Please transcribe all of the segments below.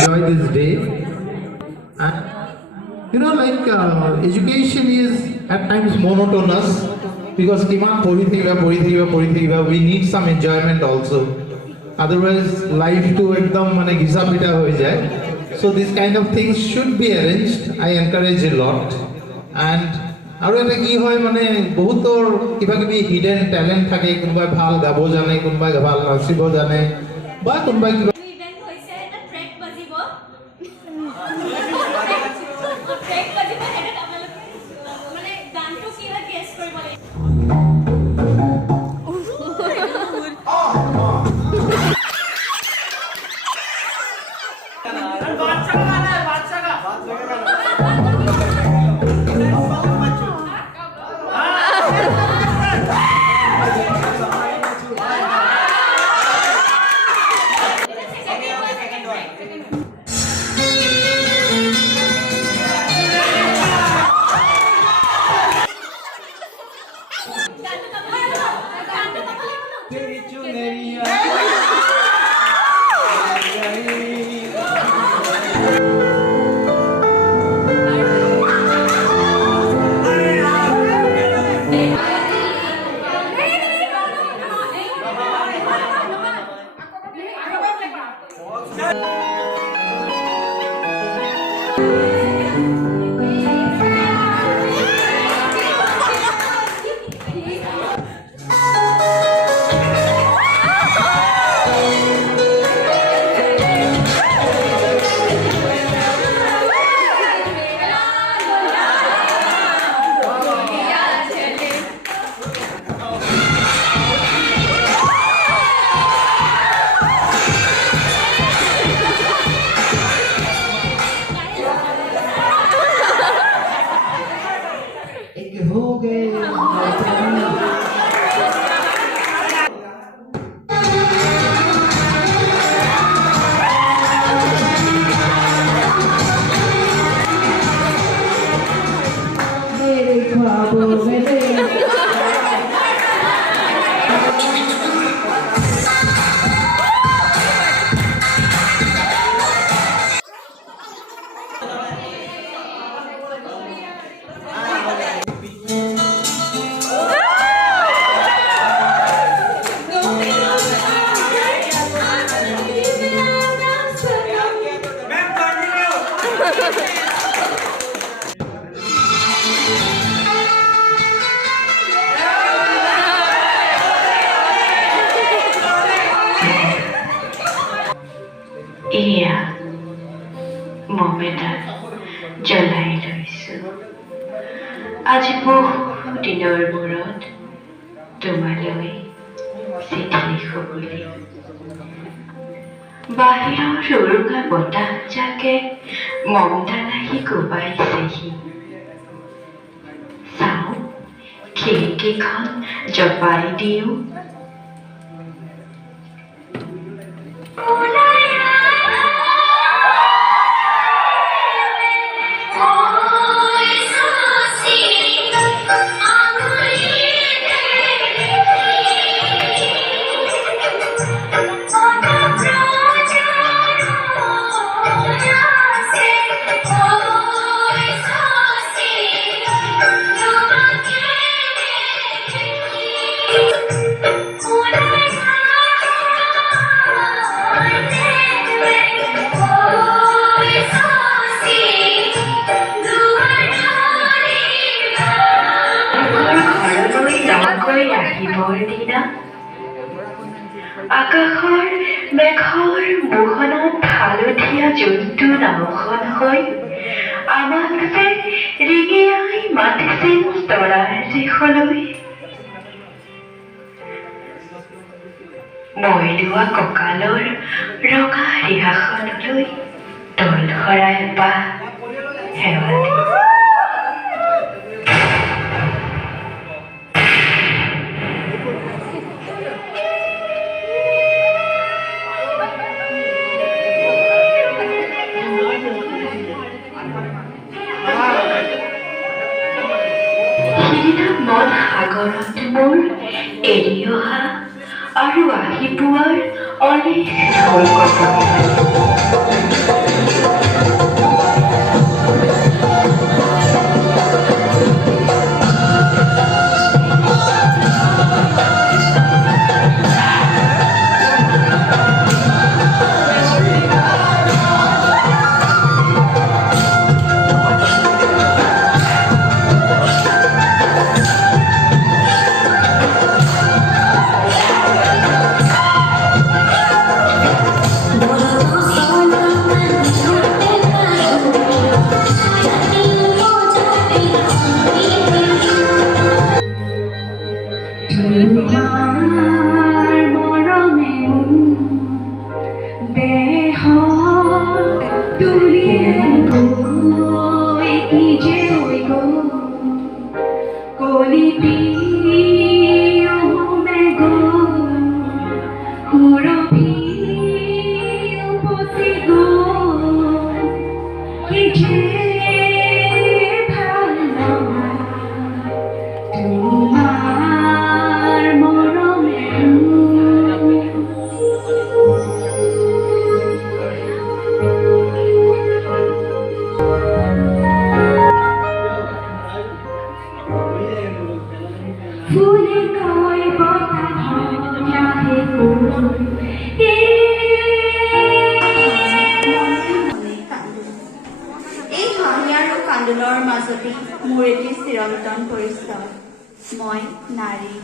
Enjoy this day. And education is at times monotonous because we need some enjoyment also. Otherwise, life to ekdam mane gisa pita hoye jay. So these kind of things should be arranged. I encourage a lot. And আৰু এটা কি হয় মানে বহুতৰ কিবা কিবি hidden talent থাকে, কোনোবাই ভাল গাব জানে, কোনোবাই ভাল নাচিব জানে, বা কোনোবাই কিবা ইভেন্ট হৈছে এটা ট্ৰেক বাজিব ট্ৰেক বাজিব এটা আপোনালোকে মানে গানটো কি হয় গেছ কৰিব লাগিব। এয়া মম এটা জ্বলাই লৈছো আজি বহু দিনৰ মূৰত তোমালৈ চিঠি লিখো বুলি। বাহিৰৰ উৰুকা বতাহ জাকে মমডাল আহি কোবাইছেহি। চাওঁ খিৰিকীখন জপাই দিওঁ। নোহোৱাকৈ আহিবৰ দিনা আকাশৰ মেঘৰ মোহনত হালধীয়া জন্তু নাওখন হৈ আমাক যে ৰিঙিয়াই মাতিছিল তৰাৰ দেশলৈ। মই লোৱা কঁকালৰ ৰঙা ৰিহাখনলৈ তল সৰাই এপাহ শেৱালি। সিদিনা মন সাগৰত মোৰ এৰি অহা আৰু আহি পোৱাৰ অনেক ঢৌৰ কপনি। আন্দোলনৰ মাজতে মোৰ এটি চিৰন্তন পৰিচয়। মই নাৰী,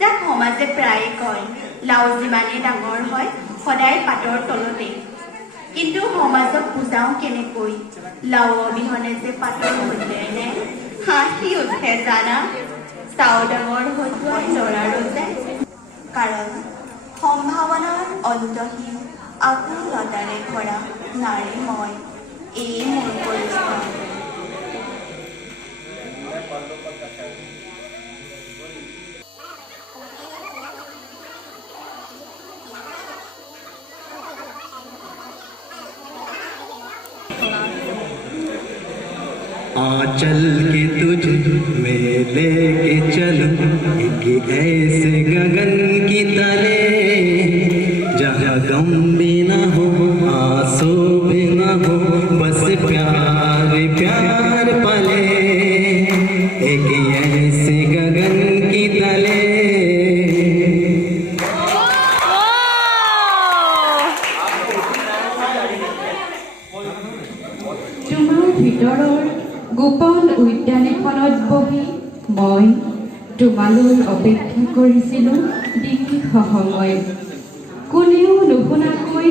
যাক সমাজে প্ৰায়ে কয় লাও যিমানে ডাঙৰ হয় সদায় পাতৰ তলতে। কিন্তু সমাজক বুজাওঁ কেনেকৈ, লাও অবিহনে যে পাতৰ মূল্যে নে হাঁহি উঠে জানা। চাও ডাঙৰ হৈ যোৱা ল'ৰাৰো যায়, কাৰণ সম্ভাৱনাৰ অন্তহীন আকুলতাৰে ভৰা নাৰী মই। এই মোৰ পৰিচয়। आंचल के तुझ में लेके चलूं एक ऐसे गगन की तले, जहाँ गम भी ना हो आंसू भी ना हो, बस प्यार प्यार पले, एक ऐसे गगन की तले। তোমাৰ ভিতৰৰ গোপন উদ্যান এখনত বহি মই তোমালৈ অপেক্ষা কৰিছিলোঁ দীৰ্ঘ সময়। কোনেও নুশুনাকৈ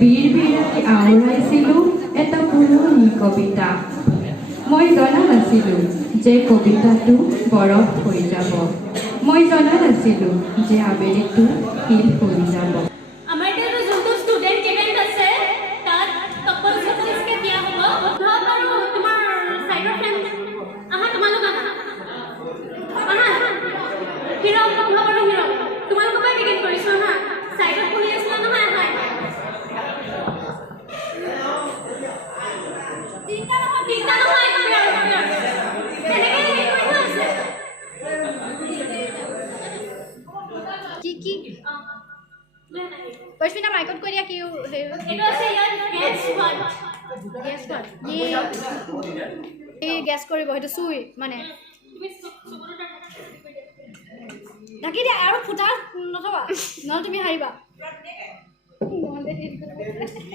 বিৰবিৰাই আওৰাইছিলোঁ এটা পুৰণি কবিতা। মই জনা নাছিলোঁ যে কবিতাটো বৰফ হৈ যাব। মই জনা নাছিলোঁ যে আবেলিটো শিল হৈ যাব। আমাৰ এতিয়া যোনটো ষ্টুডেণ্ট ইভেণ্ট আছে তাত কাপল কাপলছকে দিয়া হ'ব। ধৰক আৰু তোমাৰ চাইডৰ ফ্ৰেণ্ড আহা, তোমালোক আহা হিৰ' ধৰক আৰু হিৰ' তোমালোকৰ পৰা টিকেট কৰিছোঁ হা। চাইডত বহি আছিলা নহয়, আহা তিনিটা নহয় তেনেকৈ টিকেট কৰি থোৱা আছে। কি পৰস্মিতা মাইকত কৈ দিয়া কি এইটো আছে ইয়াত গেছ হোৱাট। গেছ ক'ত এই গেছ কৰিব সেইটো চুই মানে ঢাকি দিয়া আৰু ফুটা নথবা, নহ'লে তুমি হাৰিবা।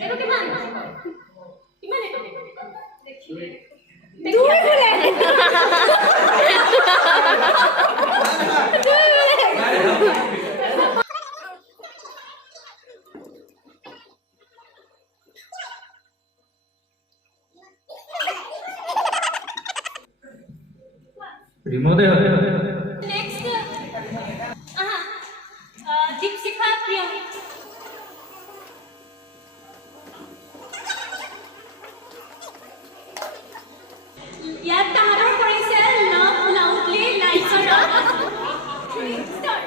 এইটো কিমান কিমান এইটো দুই বোলে বিমলে হয় Next, Deepsika Priyam. ইয়াত তাহাঁতৰ কৰিছে love loudly like a dog. Start.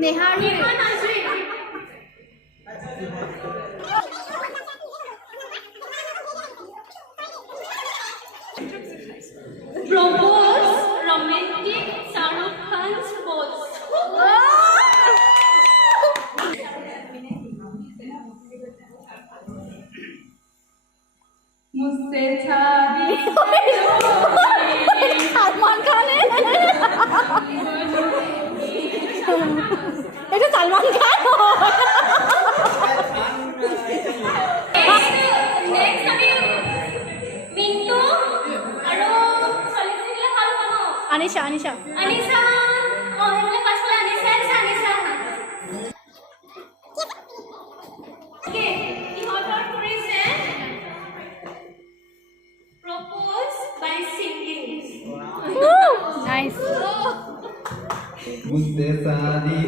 নেহাৰী Propose romantic Shahrukh Khan's pose. मुझसे शादी সালমান খান এটা সালমান খান Next আমি মিন্টু আৰু চলিছিলে ভাল পাব আনিশা আনিশা আনিছা সেইফালে পাছফালে আনিছা আনিছা ইহঁতৰ কৰিছে propose by singing. নাইস मुझसे शादी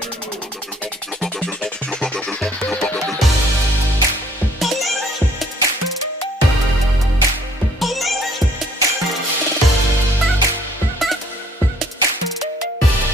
Thank you.